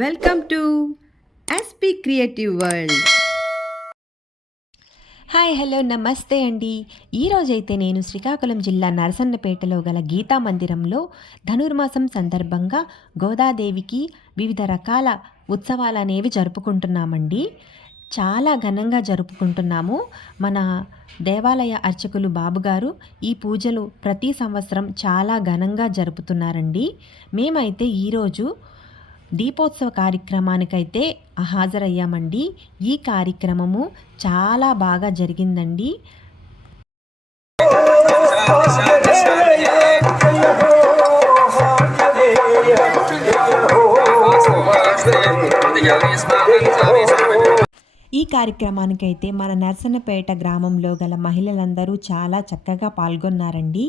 Welcome to SP creative world hi hello namaste అండి. ఈరోజైతే నేను శ్రీకాకుళం జిల్లా నరసన్నపేటలో గల గీతా మందిరంలో ధనుర్మాసం సందర్భంగా గోదాదేవికి వివిధ రకాల ఉత్సవాలు అనేవి జరుపుకుంటున్నామండి. చాలా ఘనంగా జరుపుకుంటున్నాము. మన దేవాలయ అర్చకులు బాబుగారు ఈ పూజలు ప్రతి సంవత్సరం చాలా ఘనంగా జరుపుతున్నారండి. మేమైతే ఈరోజు దీపోత్సవ కార్యక్రమానికైతే హాజరయ్యామండి. ఈ కార్యక్రమము చాలా బాగా జరిగిందండి. ఈ కార్యక్రమానికైతే మన నర్సనపేట గ్రామంలో గల మహిళలందరూ చాలా చక్కగా పాల్గొన్నారండి.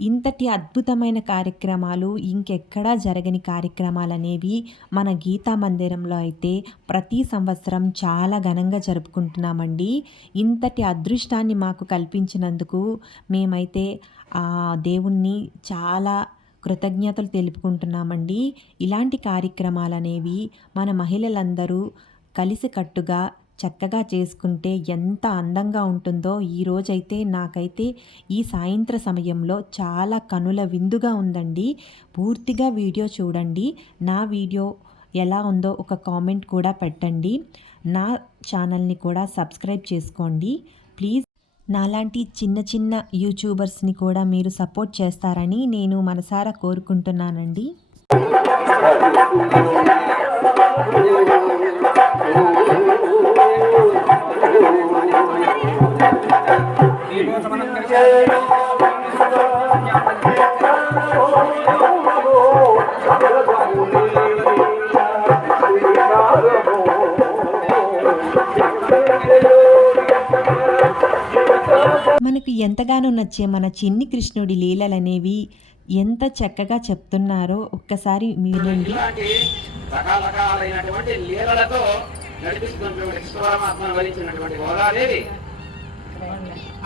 ఇంతటి అద్భుతమైన కార్యక్రమాలు ఇంకెక్కడా జరగని కార్యక్రమాలు అనేవి మన గీతా మందిరంలో అయితే ప్రతి సంవత్సరం చాలా ఘనంగా జరుపుకుంటున్నామండి. ఇంతటి అదృష్టాన్ని మాకు కల్పించినందుకు మేమైతే ఆ దేవుణ్ణి చాలా కృతజ్ఞతలు తెలుపుకుంటున్నామండి. ఇలాంటి కార్యక్రమాలు అనేవి మన మహిళలందరూ కలిసికట్టుగా చక్కగా చేసుకుంటే ఎంత అందంగా ఉంటుందో ఈ రోజైతే నాకైతే ఈ సాయంత్ర సమయంలో చాలా కనుల విందుగా ఉందండి. పూర్తిగా వీడియో చూడండి. నా వీడియో ఎలా ఉందో ఒక కామెంట్ కూడా పెట్టండి. నా ఛానల్ని కూడా సబ్స్క్రైబ్ చేసుకోండి. ప్లీజ్. నాలాంటి చిన్న చిన్న యూట్యూబర్స్ని కూడా మీరు సపోర్ట్ చేస్తారని నేను మనసారా కోరుకుంటున్నానండి. మనకు ఎంతగానో నచ్చే మన చిన్ని కృష్ణుడి లీలలనేవి ఎంత చక్కగా చెప్తున్నారో ఒక్కసారి వినండి. రకరకాలైనటువంటి లీలలతో నడిపిస్తున్నటువంటి కృష్ణపరమాత్మను వరించినటువంటి గోదాదేవి.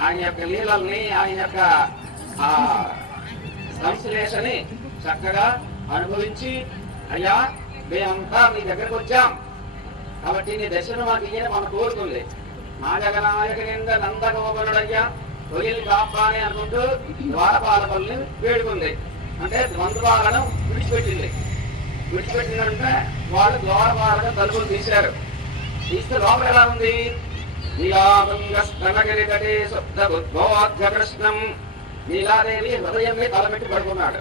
ఆయన యొక్క లీలల్ని ఆయన యొక్క ఆ సంశ్లేషని చక్కగా అనుభవించి అయ్యా మేమంతా మీ దగ్గరకు వచ్చాం. కాబట్టి నీ దర్శనం మాకు ఇయ్యని మనం కోరుతుంది. నాగనాయక నింద నందగోపనుడయ్యా తొలిల్ కాపాని అనుకుంటూ ద్వారపాలకుల్ని వేడుకుంది. అంటే ద్వంద్వాలను విడిచిపెట్టింది. విడిచిపెట్టిందంటే వాళ్ళు ద్వారపాలను తలుపులు తీశారు. తీస్తే లోపల ఎలా ఉంది నీలాభంగస్తనగిరి తటే శుద్ధ బుద్ధోధ్య కృష్ణం నీలాదేవి హృదయం మీద తలపెట్టి పడుకున్నాడు.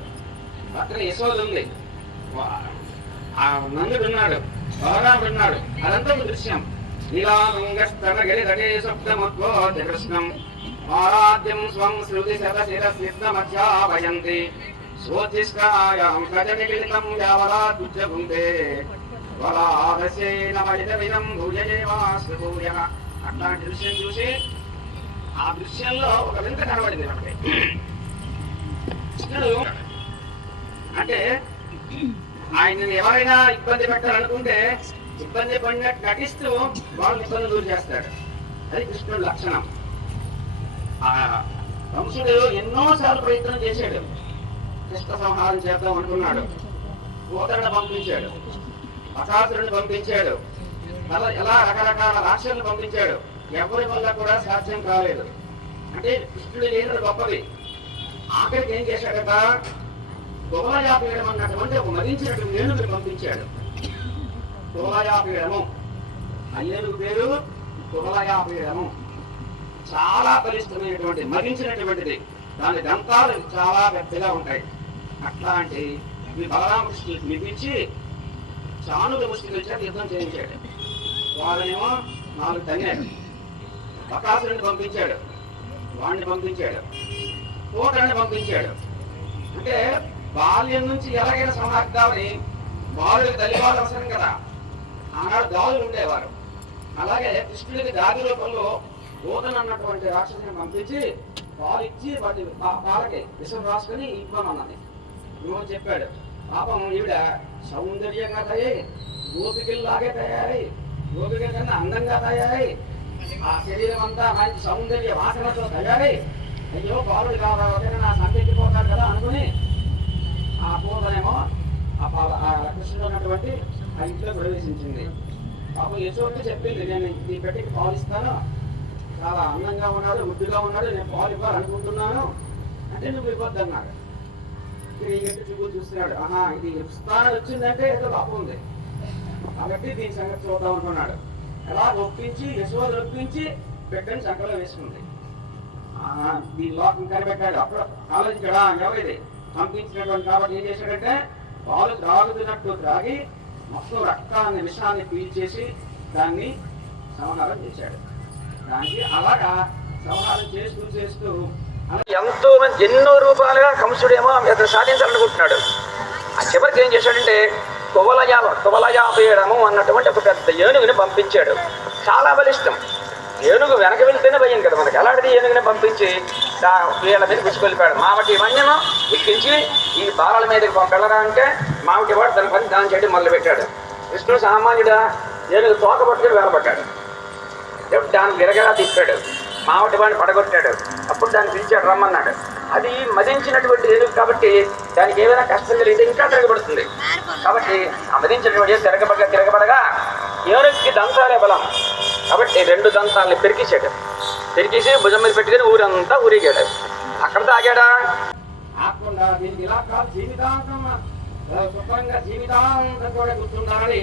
అక్కడ యశోద ఉంది. వా- ఆ నందుడు ఉన్నాడు బలరాముడు ఉన్నాడు అదంతా ఒక దృశ్యం. నీలాభంగస్తనగిరి తటే శుద్ధముద్బోధ్య కృష్ణం ఆరాధ్యం స్వం శృతి శత శిర సిద్ధ మధ్యావయంతి. స్వోతిష్టాయాం ప్రజనిమిలితం అట్లాంటి దృశ్యం చూసి ఆ దృశ్యంలో ఒక వింత కనబడింది మనకి. కృష్ణుడు అంటే ఆయనని ఎవరైనా ఇబ్బంది పెట్టాలనుకుంటే ఇబ్బంది పడినట్టు నటిస్తూ వాళ్ళు ఇబ్బంది దూరం చేస్తాడు. అది కృష్ణుడు లక్షణం. ఆ కంసుడు ఎన్నోసార్లు ప్రయత్నం చేశాడు. కృష్ణ సంహారం చేద్దాం అనుకున్నాడు. కోతలను పంపించాడు. అకాసురుని పంపించాడు. అలా ఎలా రకరకాల రాక్షలను పంపించాడు. ఎవరి వల్ల కూడా సాధ్యం కాలేదు. అంటే కృష్ణుడు లీలలు గొప్పవి. ఆఖరికి ఏం చేశాడట కువలయాపీడం అన్నటువంటి ఒక మరించినట్టు ఏనుగుని పంపించాడు. కువలయాపీడము ఆ ఏనుగు పేరు కువలయాపీడము చాలా బలిష్టమైనటువంటి మరించినటువంటిది దాని దంతాలు చాలా పెద్దగా ఉంటాయి. అట్లాంటి మీ బలరామకృష్ణుడికి పిలిపించి చానుల ముష్టి యుద్ధం చేయించాడు. వాళ్ళనేమో నాలుగు తగినాడు బకాసురుని పంపించాడు. వాడిని పంపించాడు. కోటని పంపించాడు. అంటే బాల్యం నుంచి ఎలాగైనా సంహార్దామని బాలుడికి తల్లివాళ్ళు అవసరం కదా. ఆనాడు దావులు ఉండేవారు. అలాగే కృష్ణుడికి దాది రూపంలో ఓదన్ అన్నటువంటి రాక్షసుని పంపించి పాలు ఇచ్చి వాటి పా- పాలకి విషం రాసుకుని ఇవ్వమన్నది నువ్వు చెప్పాడు. పాపం ఈవిడ సౌందర్యంగా తయారై గోపికల్లాగే తయారై గోపికల కన్నా అందంగా తయారై ఆ శరీరం అంతా మంచి సౌందర్య వాసనతో తయారై అయ్యో బాలుడు కావాలి నా సంతెక్కిపోతాడు కదా అనుకుని ఆ పూతనేమో ఆ పాల- ఆ కృష్ణుడు ఉన్నటువంటి ఆ ఇంట్లో ప్రవేశించింది. పాపం యశోద చెప్పింది నేను ఈ పెట్టికి పాలు ఇస్తాను. చాలా అందంగా ఉన్నాడు ముద్దుగా ఉన్నాడు నేను పాలు ఇవ్వాలనుకుంటున్నాను. అంటే నువ్వు ఇవ్వద్దన్నాడు. ఇక్కడ చూస్తున్నాడు. ఆహా ఇది స్థానం వచ్చిందంటే ఏదో పాపం ఉంది. కాబట్టి దీని సంగతి చూద్దాం అనుకున్నాడు. ఎలా ఒప్పించి యశోద ఒప్పించి పెట్టని సంకలో వేసుకుంది. ఆ, దీని లోకం కనిపెట్టాడు. అప్పుడు ఆలోచించడా ఎవరిది పంపించినటువంటి కాబట్టి ఏం చేశాడంటే పాలు త్రాగుతున్నట్టు త్రాగి మొత్తం రక్తాన్ని విషాన్ని పీల్చేసి దాన్ని సంహారం చేశాడు. దానికి అలాగా సంహారం చేస్తూ చేస్తూ ఎంతో మంది ఎన్నో రూపాలుగా కంసుడేమో అతను సాధించాలనుకుంటున్నాడు. ఆ చివరికి ఏం చేశాడంటే కువలయా కువలయాపేయడము అన్నటువంటి ఒక పెద్ద ఏనుగుని పంపించాడు. చాలా బలిష్టం. ఏనుగు వెనక వెళ్తేనే భయం కదా మనకి. అలాంటిది ఏనుగుని పంపించి దా- వీళ్ళ మీద గుచ్చిపెళ్ళిపోయాడు మావటి వన్యను ఎక్కించి ఈ బాలల మీదకి పంపెళ్ళరా అంటే మావటి వాడు తన పని దాని చేయడం మొదలుపెట్టాడు. విష్ణుడు సామాన్యుడా ఏనుగు తోక పట్టుకుని వేలపడ్డాడు దాన్ని విరగలా తిప్పాడు. మావటి వాడిని పడగొట్టాడు. అప్పుడు దాన్ని పిలిచాడు రమ్మన్నాడు. అది మదించినటువంటి ఏనుగు కాబట్టి దానికి ఏదైనా కష్టం కలిగితే ఇంకా తిరగబడుతుంది. కాబట్టి ఆ మదించినటువంటి తిరగబడగా తిరగబడగా ఏనుగుకి దంతాలే బలం. కాబట్టి రెండు దంతాలని పెరికేశాడు పెరికేసి భుజం మీద పెట్టుకుని ఊరంతా ఊరేగాడు. అక్కడ తాగాడా ఆకుండా దీనికి ఇలా కాదు జీవితాంతం ఆ, శుభ్రంగా జీవితాంతం కూడా గుర్తుండాలని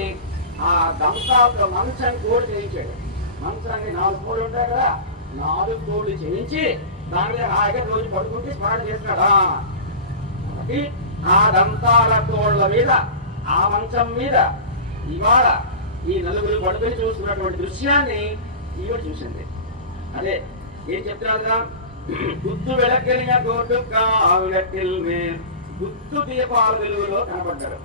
ఆ దంతాలతో మంచాన్ని కోడి చేయించాడు మంచాన్ని నాలుగు కోళ్ళు ఉంటాయి కదా నాలుగు కోళ్ళు చేయించి దాని మీద హాయిగా రోజు పడుకుంటే స్మరణ చేస్తాడా కాబట్టి ఆ దంతాల కోళ్ళ మీద ఆ మంచం మీద ఇవాళ ఈ నలుగురు పడుకుని చూస్తున్నటువంటి దృశ్యాన్ని ఈవిడ చూసింది. అదే ఏం చెప్తున్నాడు కదా? గుర్తు వెలకలిన గోటు కావిడటిల్ గుర్తు దీపాల వెలుగులో కనపడ్డారు.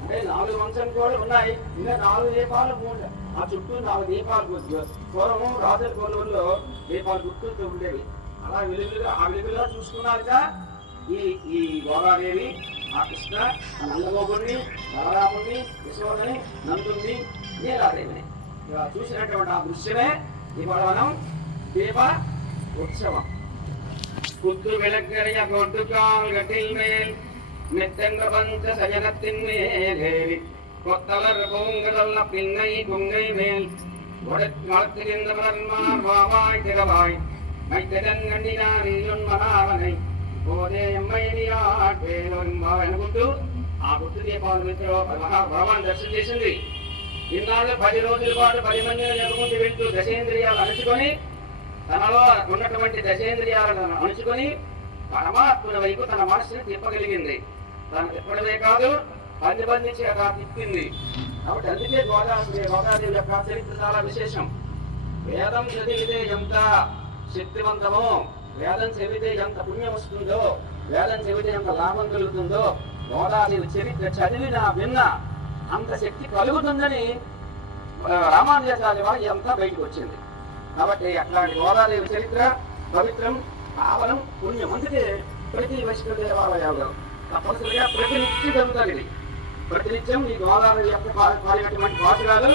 అంటే నాలుగు మంచం కూడా ఉన్నాయి ఇంకా నాలుగు దీపాలు మూడు ఆ చుట్టూ నాలుగు దీపాలు గుర్తు పూర్వం రాజుల కొలువుల్లో దీపాలు గుర్తు ఉండేవి అలా వెలుగులుగా ఆ వెలుగులో చూసుకున్నాక ఈ ఈ గోదాదేవి ఆ కృష్ణ ఆ నందగోపుడిని బలరాముడిని యశోదని నందుని నీలాదేవిని ఇలా చూసినటువంటి ఆ దృశ్యమే ఇవాళ మనం దీప ఉత్సవం குத்து விளக்கறிய கொட்டுக்காங்கட்டில் மேல் மெத்தென்ற பஞ்ச சயனத்தின் மேலேறி கொத்தலர் பூங்குதல்ல பின்னை பொங்கை மேல் வளர்த்திருந்த மலர்மார் வாவாய் திறவாய் மைத்ததன் கண்டினார் இல்லுன் மகாவனை పోదే అనుకుంటూ ఆ గుర్తు దీపావళిలో మహా భగవాన్ దర్శనం చేసింది ఇన్నాళ్ళు పది రోజుల పాటు పది మందిని జరుపుకుంటూ వెళ్తూ దశేంద్రియాలు అణుచుకొని తనలో ఉన్నటువంటి దశేంద్రియాలను అణుచుకొని పరమాత్ముని వైపు తన మనస్సుని తిప్పగలిగింది తను చెప్పడమే కాదు పది బంధించి అలా తిప్పింది. కాబట్టి అందుకే గోదావరి గోదాదేవి యొక్క చరిత్ర చాలా విశేషం. వేదం చదివితే ఎంత శక్తివంతమో వేదం చదివితే ఎంత పుణ్యం వస్తుందో వేదం చదివితే ఎంత లాభం కలుగుతుందో గోదాదేవి చరిత్ర చదివిన విన్న అంత శక్తి కలుగుతుందని రామానుజాచార్య వారి అంతా బయటకు వచ్చింది. కాబట్టి అట్లాంటి గోదాదేవి చరిత్ర పవిత్రం పావనం పుణ్యం అందుకే ప్రతి వైష్ణవ దేవాలయాల్లో తప్పనిసరిగా ప్రతినిత్యం జరుగుతుంది ఇది ప్రతినిత్యం ఈ గోదావరి యొక్క పాడేటువంటి భాషగాలు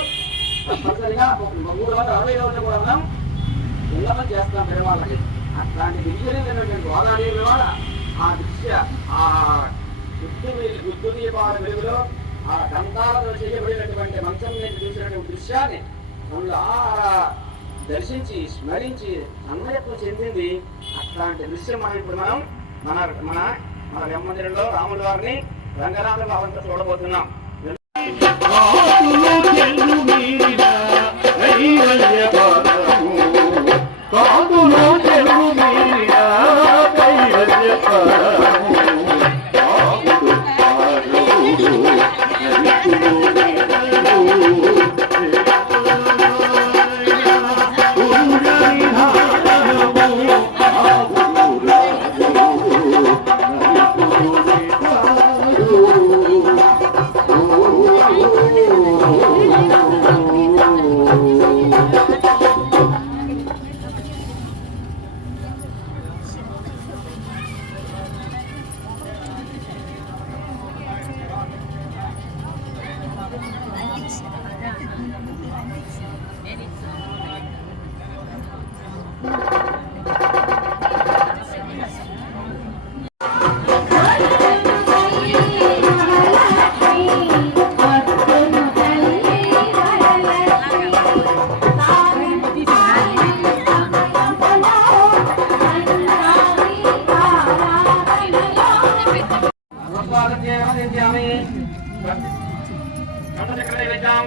తప్పనిసరిగా మూడు వందల అరవై రోజులు కూడా మనం చేస్తాం పెరవాళ్ళకి అట్లాంటి విజయమైనటువంటి గోదావరి కూడా ఆ దృశ్య ఆ గుర్తు గుర్తు దీపాల వెలుగులో ఆ దంతాలతో చేయబడినటువంటి మంచం మీద చూసినటువంటి దృశ్యాన్ని మనలారా దర్శించి స్మరించి అన్నయత్వం చెందింది. అట్లాంటి దృశ్యం మనం ఇప్పుడు మనం మన మన మన నెమ్మదిలో రాముల వారిని రంగనాథ భావంతో చూడబోతున్నాం.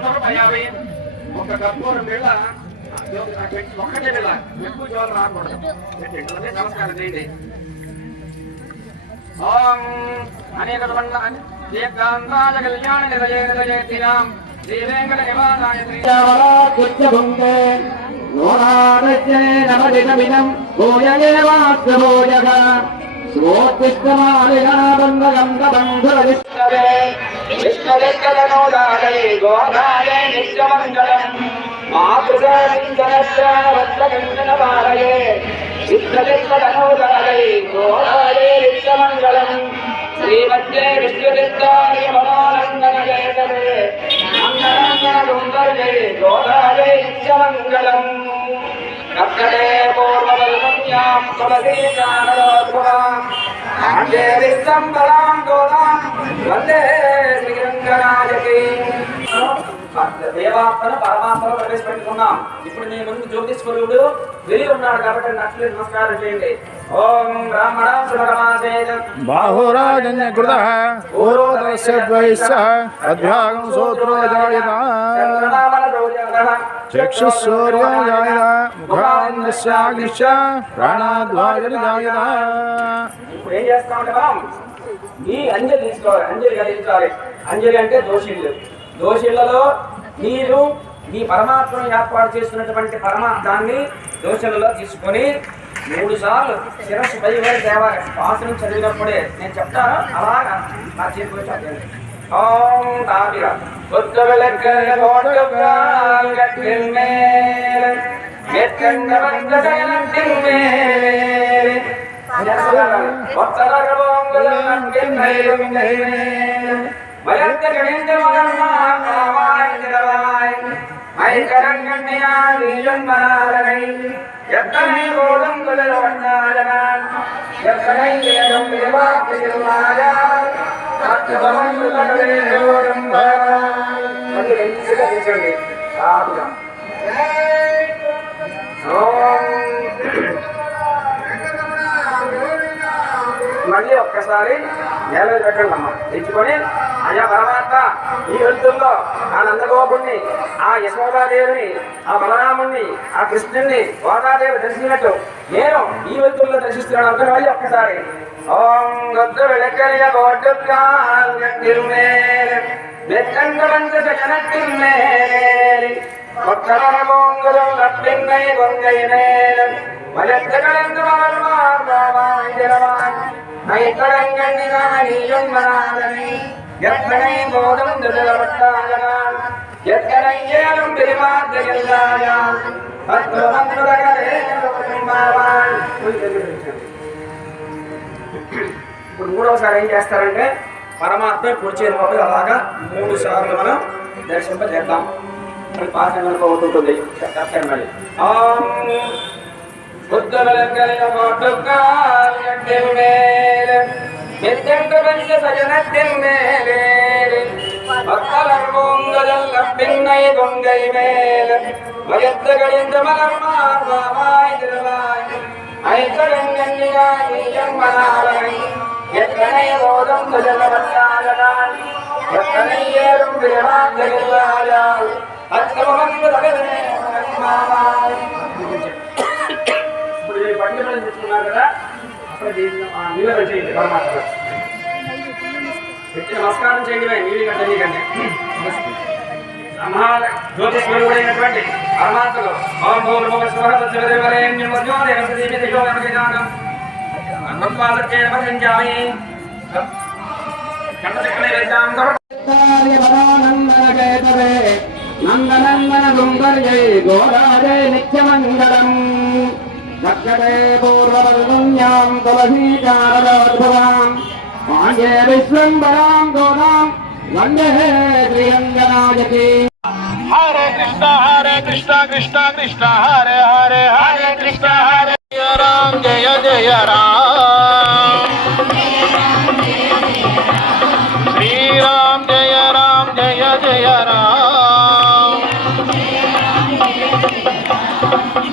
నూట యాభై ఒక కర్పూరం వేళ ఒక్కటే వేళ ఎక్కువ జోలు రాకూడదు. నమస్కారం చేయండి. ఓం అనేక దీర్ఘాంతాయ కళ్యాణ నిలయ నిలయతినాం. శ్రీ వెంకట నివాసాయ శ్రీ కుచ్చభుంగే విష్ణులిక్కలనోదాగై గోదాయ నిత్యమంగళం మాతృగాలింగనశ్రావత్తగంగనవారయే విష్ణులిక్కలనోదాగై గోదాయ నిత్యమంగళం శ్రీమధ్యే విష్ణులిత్తాయ మమానందనజయతవే మంగళంగళగుంగర్గై గోదాయ నిత్యమంగళం కక్కడే పూర్వవల్మన్యాం తులసీకానలోద్భవాం ఆండే విస్తంబరాం గోదాం వందే వినాయకే దేవాత్మను పరమాత్మను ప్రవేశపెట్టుకున్నాం. ఇప్పుడు నీ ముందు జ్యోతి స్వరూపుడు వెళ్ళి ఉన్నాడు కాబట్టి నచ్చలేదు. నమస్కారం చేయండి. ఓం బ్రాహ్మణ ఈ అంజలి తీసుకోవాలి అంజలి కలిగించాలి అంజలి అంటే దోషిళ్ళు దోషిళ్ళలో మీరు మీ పరమాత్మను ఏర్పాటు చేసుకున్నటువంటి పరమార్థాన్ని దోషులలో తీసుకొని మూడు సార్లు శిరస్సు పై వేరు తేవాలి. పాసనం చదివినప్పుడే నేను చెప్తాను అలాగా నా చేతిలో చెప్పండి ఓం எத்தனை கோலம் குழல் வந்தாலனான் எத்தனை ஏதும் விரிவாக்கு இருந்தாயா சத்துவமன் ஓடும் சாதுரம் ఒక్కసారి నేల మీద పెట్టండి అమ్మ తెచ్చుకొని అయ్యా పరమాత్మ ఈ వెళ్తుల్లో ఆ నందగోపుణ్ణి ఆ యశోదాదేవిని ఆ బలరాముణ్ణి ఆ కృష్ణుణ్ణి గోదాదేవి దర్శించినట్టు నేను ఈ వెళ్తుల్లో దర్శిస్తున్నాను అంటే మళ్ళీ ఒక్కసారి ఓం గొద్దు వెళక్కలియ గోడ్డు వెక్కంగడంత జనతిన్మేలి ஒற்றரமோங்களும் நப்பின்னை கொங்கை மேலும் மலத்துகளந்து வாழ்வாய் திரவாய் நைக்கடங்கண்ணினானியும் மனாதனை எத்தனை போதும் திருடப்பட்டாயால் எத்தனை ஏழும் பெருமாற்றகில்லாயால் பத்து வந்துடகரே మావాయ్ ఇప్పుడు మూడవసారి ఏం చేస్తారంటే పరమాత్మ కూర్చొని ఒకటి అలాగా మూడు సార్లు మనం దర్శింపజేద్దాం మళ్ళీ పాట కనుక ఒకటి ఉంటుంది చెప్తాను మళ్ళీ ఓం బుద్ధ వెలకలిన కోటుకాల్ நிர்ஜந்தவன்ய சஜனத்தின் மேலே பக்தலர்வோங்கதல்ல பின்னை கொங்கை மேல. வயத்து கழிந்த மலர் மார்பாய் திருவாய் ஐக்கடன் எண்ணியாய் எம்மனாளனை எத்தனை ஓதம் சுஜனவத்தாளனால் எத்தனை నమస్కారం చేయండి నీళ్ళు కంటే నీకంటే బ్రహ్మాండ పరమాత్మలు ఓం భూర్భువ స్వహ తత్సవితుర్వరేణ్యం వజ్రో నందనందన సుందర్యై గోదాజే నిత్యమంగళం దక్కడే తాం తులసీచారోద్భవాం మాంగే విశ్వంబరాం గోదాం. వందే శ్రీరంగనాయకి హరే కృష్ణ హరే కృష్ణ కృష్ణ కృష్ణ హరే హరే హరే కృష్ణ హరే రామ జయ జయ రామ.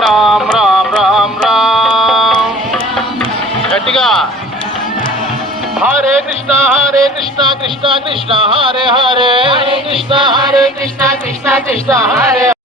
రామ్ రామ్ రామ్ రామ్. గట్టిగా. హరే కృష్ణ హరే కృష్ణ కృష్ణ కృష్ణ హరే హరే. కృష్ణ హరే కృష్ణ కృష్ణ కృష్ణ హరే